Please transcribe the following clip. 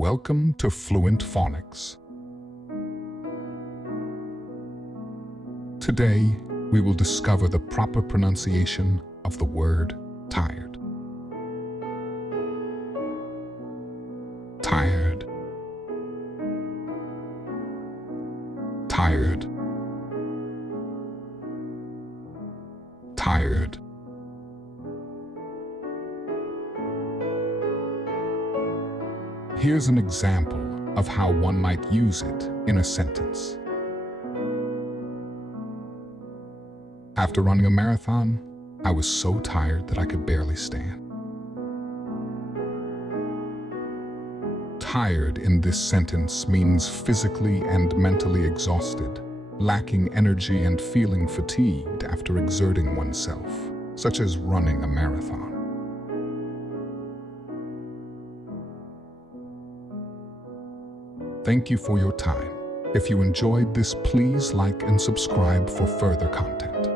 Welcome to Fluent Phonics. Today, we will discover the proper pronunciation of the word tired. Tired. Tired. Tired. Here's an example of how one might use it in a sentence. After running a marathon, I was so tired that I could barely stand. Tired in this sentence means physically and mentally exhausted, lacking energy and feeling fatigued after exerting oneself, such as running a marathon. Thank you for your time. If you enjoyed this, please like and subscribe for further content.